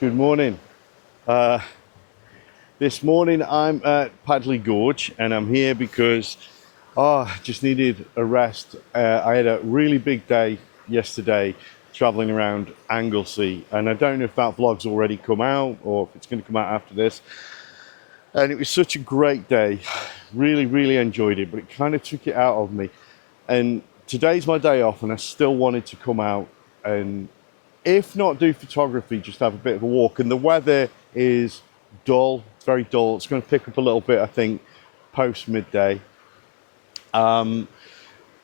Good morning. This morning I'm at Padley Gorge and I'm here because I just needed a rest. I had a really big day yesterday traveling around Anglesey, and I don't know if that vlog's already come out or if it's going to come out after this. And it was such a great day. Really enjoyed it, but it kind of took it out of me. And today's my day off and I still wanted to come out and, if not do photography, just have a bit of a walk. And the weather is dull. It's very dull. It's going to pick up a little bit, I think, post midday.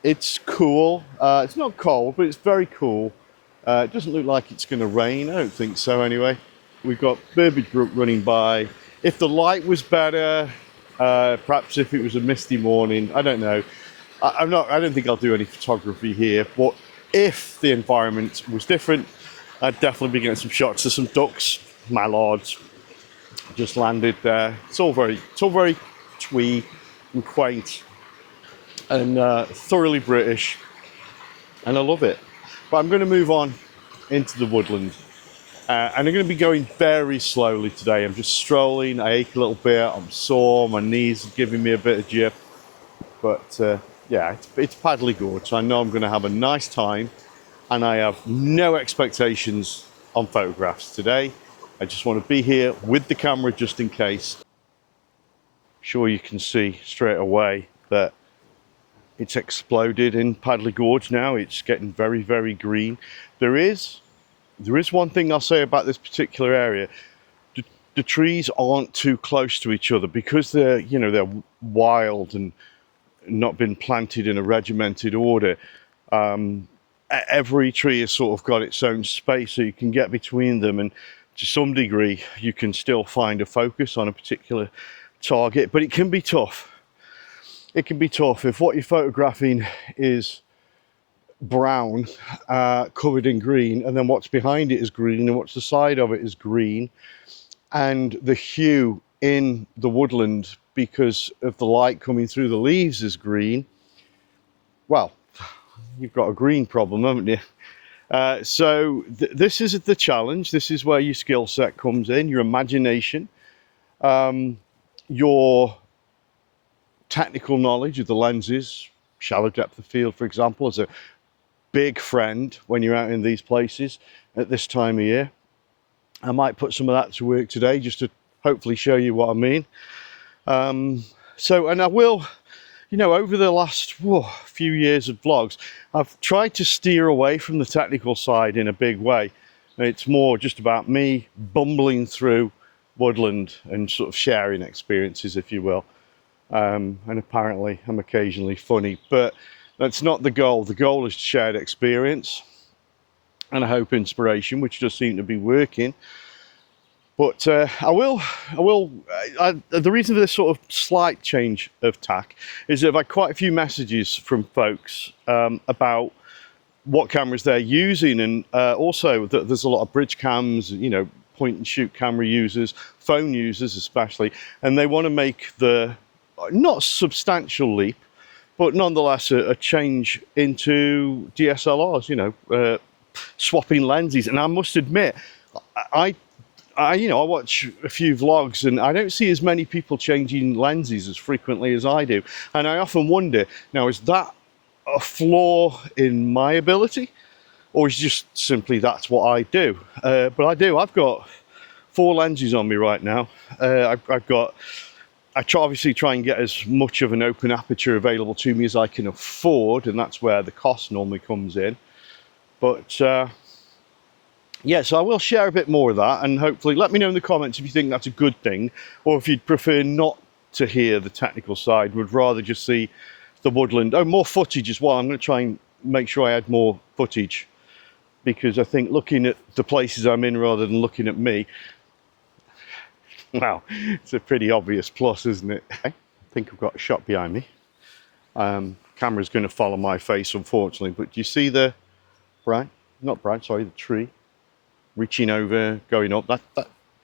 It's cool. It's not cold, but it's very cool. It doesn't look like it's going to rain. I don't think so anyway. We've got Burbage Brook running by. If the light was better, perhaps if it was a misty morning, I don't know. I don't think I'll do any photography here, but if the environment was different, I'd definitely be getting some shots of some ducks. My lords just landed there. It's all very twee and quaint and thoroughly British, and I love it. But I'm going to move on into the woodland, and I'm going to be going very slowly today. I'm just strolling. I ache a little bit. I'm sore. My knees are giving me a bit of jip. But yeah, it's Padley Gorge, so I know I'm going to have a nice time, and I have no expectations on photographs today. I just want to be here with the camera just in case. Sure, you can see straight away that it's exploded in Padley Gorge now. It's getting very green. There is one thing I'll say about this particular area. The trees aren't too close to each other because they're wild and not been planted in a regimented order. Every tree has sort of got its own space, so you can get between them, and to some degree you can still find a focus on a particular target, but it can be tough. It can be tough if what you're photographing is brown, covered in green, and then what's behind it is green, and what's the side of it is green, and the hue in the woodland because of the light coming through the leaves is green. Well, you've got a green problem, haven't you? So this is the challenge. This is where your skill set comes in, your imagination, your technical knowledge of the lenses. Shallow depth of field, for example, is a big friend when you're out in these places at this time of year. I might put some of that to work today just to hopefully show you what I mean. And I will, over the last few years of vlogs, I've tried to steer away from the technical side in a big way. It's more just about me bumbling through woodland and sort of sharing experiences, if you will. And apparently I'm occasionally funny, but that's not the goal. The goal is shared experience and I hope inspiration, which does seem to be working. But the reason for this sort of slight change of tack is that I've had quite a few messages from folks about what cameras they're using, and also that there's a lot of bridge cams, point and shoot camera users, phone users especially, and they want to make the not substantial leap, but nonetheless a change into DSLRs, swapping lenses. And I must admit, I watch a few vlogs and I don't see as many people changing lenses as frequently as I do. And I often wonder, now, is that a flaw in my ability? Or is it just simply that's what I do? But I do. I've got 4 lenses on me right now. I obviously try and get as much of an open aperture available to me as I can afford, and that's where the cost normally comes in. But yeah, so I will share a bit more of that, and hopefully let me know in the comments if you think that's a good thing, or if you'd prefer not to hear the technical side, would rather just see the woodland. Oh, more footage as well. I'm going to try and make sure I add more footage, because I think looking at the places I'm in rather than looking at me, well, it's a pretty obvious plus, isn't it? I think I've got a shot behind me. Camera's going to follow my face, unfortunately, but do you see the the tree reaching over, going up?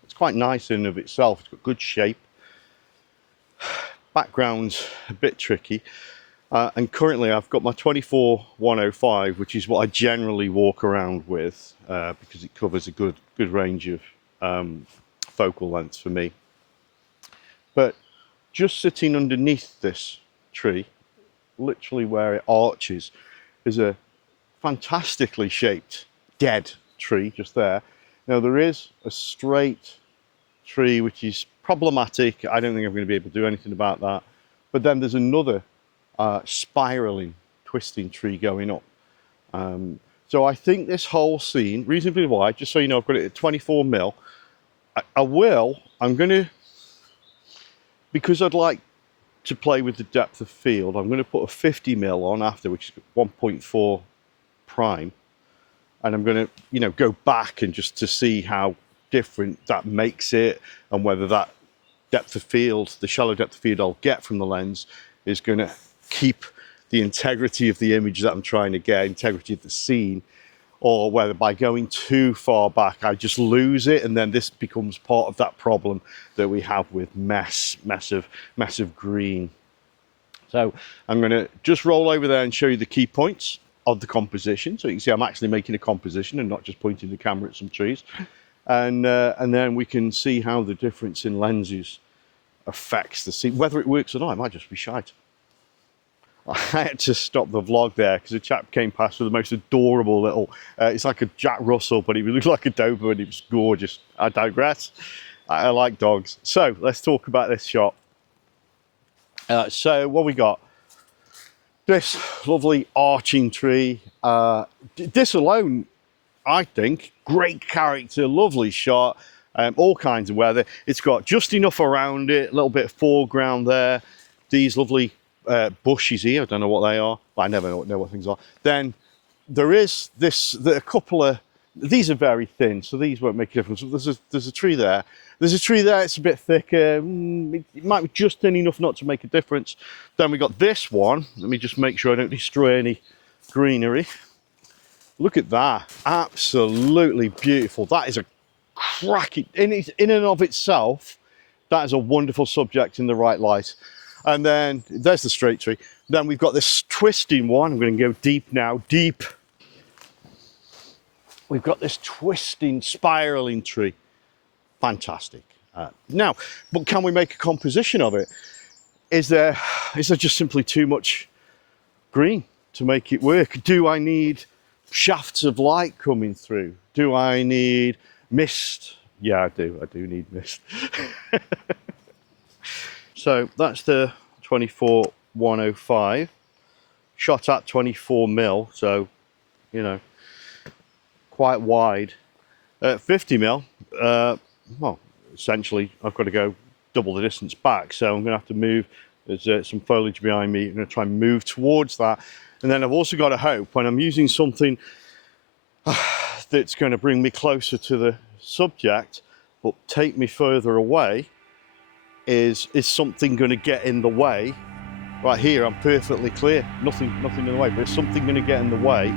It's quite nice in and of itself. It's got good shape. Background's a bit tricky. And currently I've got my 24-105, which is what I generally walk around with, because it covers a good range of focal lengths for me. But just sitting underneath this tree, literally where it arches, is a fantastically shaped dead tree just there. Now there is a straight tree which is problematic. I don't think I'm going to be able to do anything about that. But then there's another spiraling, twisting tree going up. So I think this whole scene, reasonably wide, just so you know, I've got it at 24 mil. I'm going to, because I'd like to play with the depth of field, I'm going to put a 50 mil on after, which is 1.4 prime. And I'm going to, you know, go back and just to see how different that makes it, and whether that depth of field, the shallow depth of field I'll get from the lens, is going to keep the integrity of the image that I'm trying to get, integrity of the scene, or whether by going too far back I just lose it, and then this becomes part of that problem that we have with massive green. So I'm going to just roll over there and show you the key points of the composition, so you can see I'm actually making a composition and not just pointing the camera at some trees, and then we can see how the difference in lenses affects the scene. Whether it works or not, it might just be shite. I had to stop the vlog there because a chap came past with the most adorable little, it's like a Jack Russell, but he looked like a Doberman. It was gorgeous. I digress. I like dogs. So let's talk about this shot. So what we got? This lovely arching tree. This alone, I think, great character, lovely shot, all kinds of weather. It's got just enough around it, a little bit of foreground there. These lovely bushes here, I don't know what they are, but I never know what things are. Then there is a couple of, these are very thin, so these won't make a difference. There's a tree there. There's a tree there, it's a bit thicker. It might be just thin enough not to make a difference. Then we got this one. Let me just make sure I don't destroy any greenery. Look at that, absolutely beautiful. That is a cracking, in and of itself, that is a wonderful subject in the right light. And then there's the straight tree. Then we've got this twisting one. I'm going to go deep now, deep. We've got this twisting, spiraling tree. Fantastic. Now, but can we make a composition of it? Is there just simply too much green to make it work? Do I need shafts of light coming through? Do I need mist? Yeah, I do need mist. So that's the 24-105, shot at 24 mil, so, you know, quite wide. 50 mil, well, essentially I've got to go double the distance back, so I'm going to have to move. There's some foliage behind me. I'm going to try and move towards that. And then I've also got to hope when I'm using something that's going to bring me closer to the subject but take me further away, is something going to get in the way? Right here I'm perfectly clear, nothing in the way, but is something going to get in the way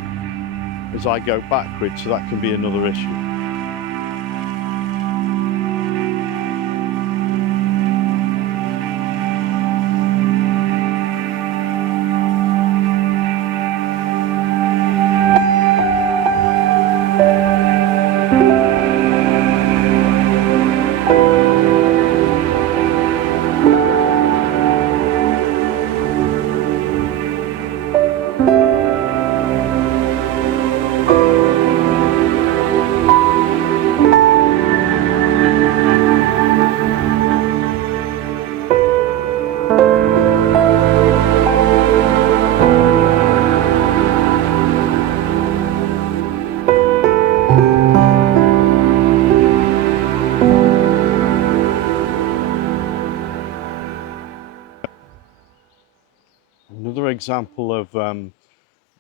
as I go backwards? So that can be another issue. Another example of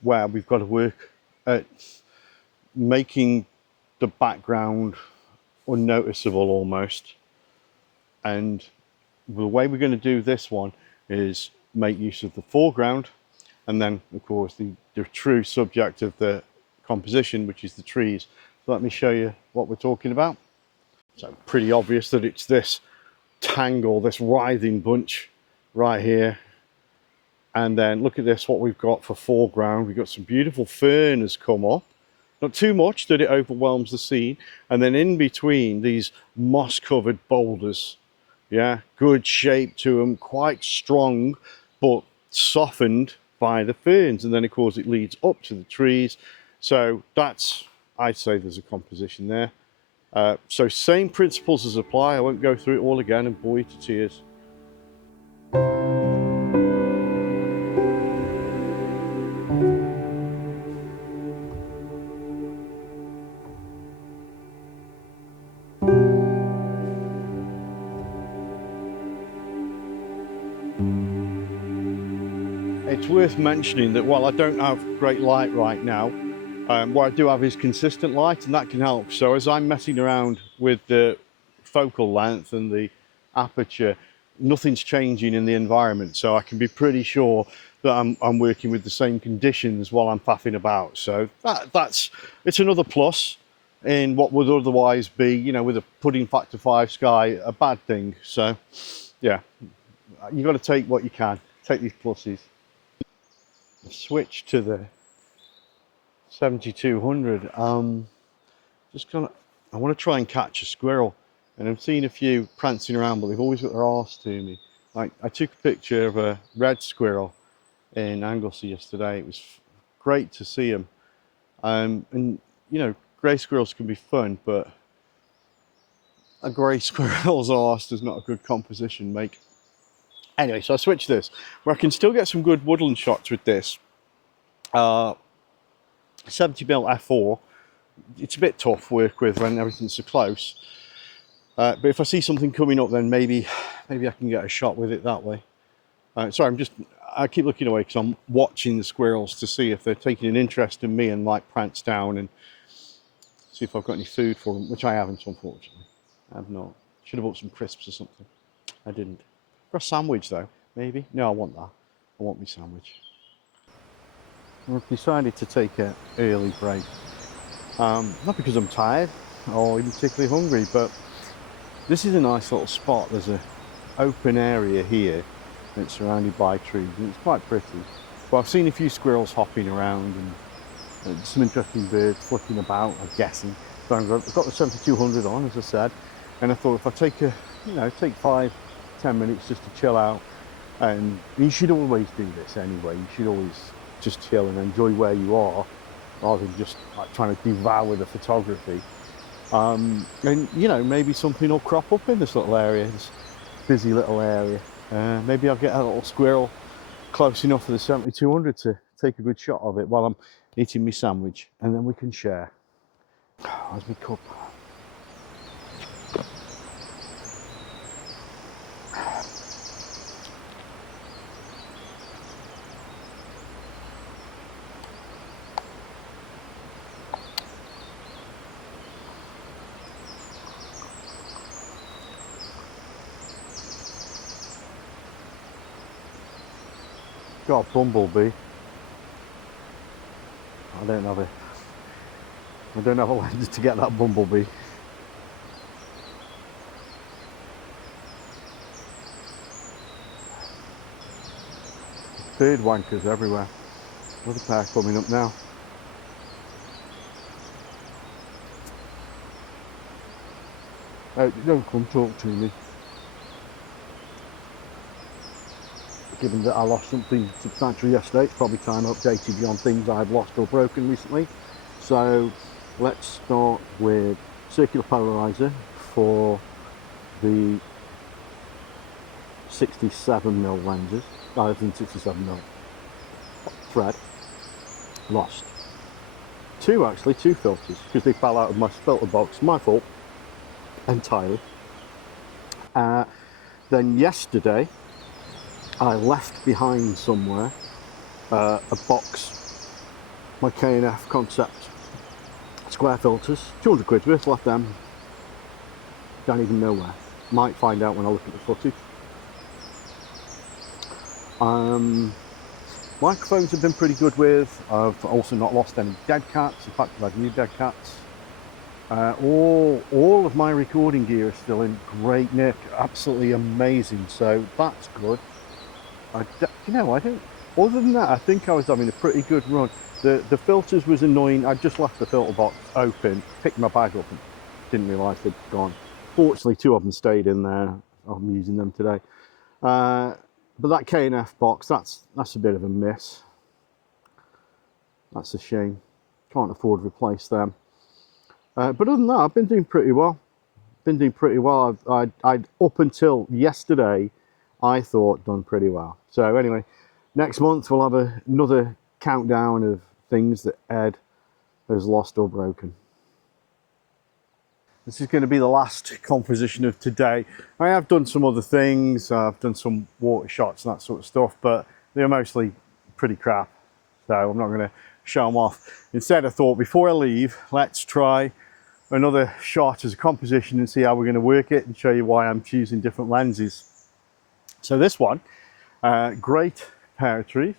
where we've got to work at making the background unnoticeable almost, and the way we're going to do this one is make use of the foreground, and then of course the true subject of the composition, which is the trees. So let me show you what we're talking about. So pretty obvious that it's this tangle, this writhing bunch right here. And then look at this, what we've got for foreground. We've got some beautiful fern has come up. Not too much that it overwhelms the scene. And then in between these moss-covered boulders, yeah, good shape to them, quite strong, but softened by the ferns. And then of course it leads up to the trees. So that's, I'd say there's a composition there. So same principles as apply. I won't go through it all again and bore you to tears. It's worth mentioning that while I don't have great light right now, what I do have is consistent light, and that can help. So as I'm messing around with the focal length and the aperture, nothing's changing in the environment, so I can be pretty sure that I'm working with the same conditions while I'm faffing about. So it's another plus in what would otherwise be, you know, with a pudding factor 5 sky, a bad thing. So yeah, you've got to take what you can, take these pluses. Switch to the 7200. Just gonna, I want to try and catch a squirrel, and I've seen a few prancing around, but they've always got their arse to me. Like, I took a picture of a red squirrel in Anglesey yesterday. It was great to see them. And you know, grey squirrels can be fun, but a grey squirrel's arse does not a good composition make. Anyway, so I switched this, where I can still get some good woodland shots with this. 70mm f4. It's a bit tough work with when everything's so close. But if I see something coming up, then maybe I can get a shot with it that way. Sorry, I keep looking away because I'm watching the squirrels to see if they're taking an interest in me and like prance down and see if I've got any food for them, which I haven't, unfortunately. I have not. Should have bought some crisps or something. I didn't. For a sandwich though, maybe? No, I want that. I want my sandwich. I've decided to take an early break. Not because I'm tired or even particularly hungry, but this is a nice little spot. There's an open area here and it's surrounded by trees and it's quite pretty. But I've seen a few squirrels hopping around and some interesting birds flicking about, I'm guessing. So I've got the 7200 on, as I said, and I thought if I take take 5-10 minutes just to chill out, and you should always do this anyway, you should always just chill and enjoy where you are rather than just like trying to devour the photography. And you know, maybe something will crop up in this little area, this busy little area. Maybe I'll get a little squirrel close enough for the 7200 to take a good shot of it while I'm eating my sandwich, and then we can share. Where's my cup? Got a bumblebee. I don't have a lens to get that bumblebee. Bird wankers everywhere. Another pair coming up now. Don't come talk to me. Given that I lost something substantial yesterday, it's probably time I updated you on things I've lost or broken recently. So let's start with circular polarizer for the 67mm lenses. I think 67mm thread. Lost. Two filters, because they fell out of my filter box. My fault, entirely. Then yesterday, I left behind somewhere a box, my K&F Concept square filters, 200 quid worth, left them, don't even know where, might find out when I look at the footage. Microphones have been pretty good with, I've also not lost any dead cats, in fact I've had new dead cats. All of my recording gear is still in great nick, absolutely amazing, so that's good. Other than that, I think I was having a pretty good run. The filters was annoying. I just left the filter box open, picked my bag up and didn't realise they'd gone. Fortunately, 2 of them stayed in there. I'm using them today. But that K&F box, that's a bit of a miss. That's a shame. Can't afford to replace them. But other than that, I've been doing pretty well. I'd up until yesterday, I thought done pretty well. So anyway, next month we'll have another countdown of things that Ed has lost or broken. This is going to be the last composition of today. I have done some other things. I've done some water shots and that sort of stuff, but they're mostly pretty crap. So I'm not going to show them off. Instead, I thought before I leave, let's try another shot as a composition and see how we're going to work it and show you why I'm choosing different lenses. So this one, great pair of trees.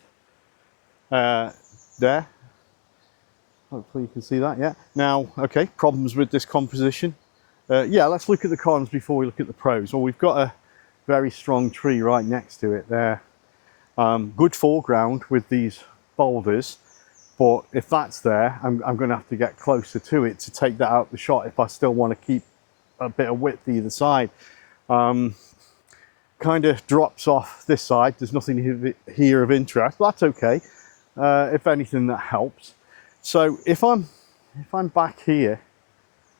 There. Hopefully you can see that, yeah. Now, okay, problems with this composition. Yeah, let's look at the cons before we look at the pros. Well, we've got a very strong tree right next to it there. Good foreground with these boulders, but if that's there, I'm going to have to get closer to it to take that out of the shot if I still want to keep a bit of width either side. Kind of drops off this side. There's nothing here of interest, but that's okay. If anything, that helps. So if I'm back here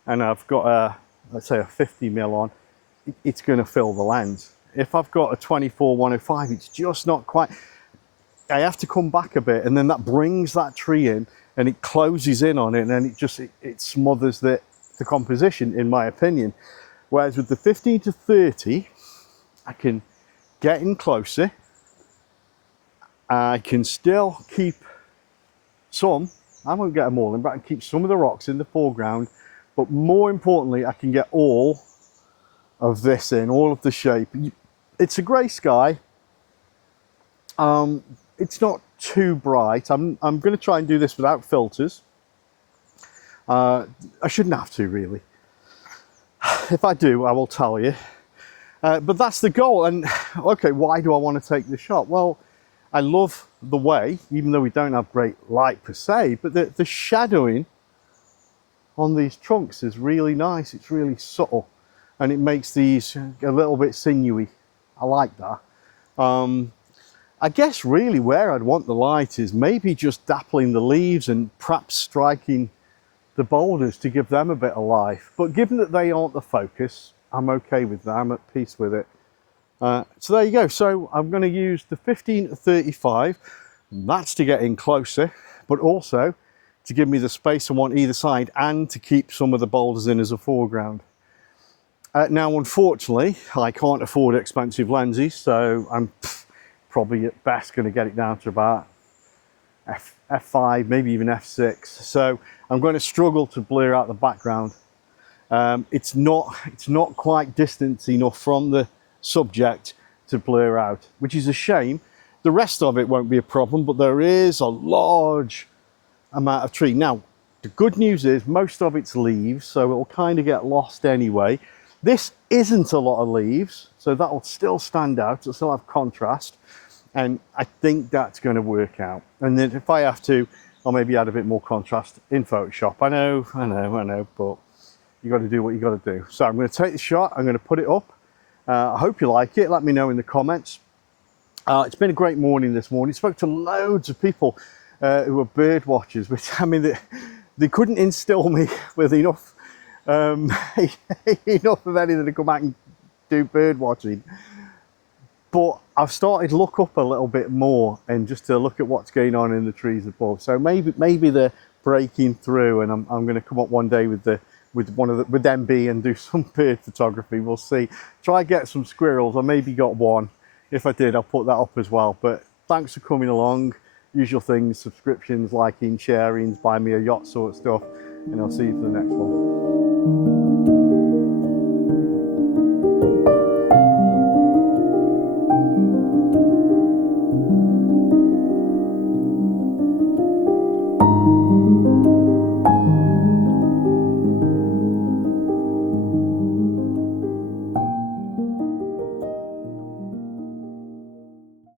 and I've got a, let's say a 50mm on, it's going to fill the lens. If I've got a 24-105, it's just not quite. I have to come back a bit, and then that brings that tree in and it closes in on it, and it smothers the composition, in my opinion. Whereas with the 15-30, I can get in closer. I can still keep some. I won't get them all in, but I can keep some of the rocks in the foreground. But more importantly, I can get all of this in, all of the shape. It's a grey sky. It's not too bright. I'm going to try and do this without filters. I shouldn't have to, really. If I do, I will tell you. But that's the goal. And okay, why do I want to take the shot? Well, I love the way, even though we don't have great light per se, but the shadowing on these trunks is really nice. It's really subtle, and it makes these a little bit sinewy. I like that. I guess really where I'd want the light is maybe just dappling the leaves and perhaps striking the boulders to give them a bit of life. But given that they aren't the focus, I'm okay with that. I'm at peace with it. So there you go. So I'm going to use the 15-35. That's to get in closer, but also to give me the space I want either side and to keep some of the boulders in as a foreground. Now, unfortunately, I can't afford expensive lenses, so I'm probably at best going to get it down to about f5, maybe even f6. So I'm going to struggle to blur out the background. It's not quite distance enough from the subject to blur out, which is a shame. The rest of it won't be a problem, but there is a large amount of tree. Now, the good news is most of it's leaves, so it'll kind of get lost anyway. This isn't a lot of leaves, so that'll still stand out. It'll still have contrast, and I think that's going to work out. And then if I have to, I'll maybe add a bit more contrast in Photoshop. I know, but you got to do what you got to do. So I'm going to take the shot. I'm going to put it up. I hope you like it. Let me know in the comments. It's been a great morning this morning. Spoke to loads of people who are bird watchers, which, I mean, they couldn't instill me with enough enough of anything to come out and do bird watching. But I've started to look up a little bit more and just to look at what's going on in the trees above. So maybe they're breaking through, and I'm going to come up one day with MB and do some bird photography. We'll see. Try get some squirrels. I maybe got one. If I did, I'll put that up as well. But thanks for coming along. Usual things, subscriptions, liking, sharings, buy me a yacht sort of stuff, and I'll see you for the next one.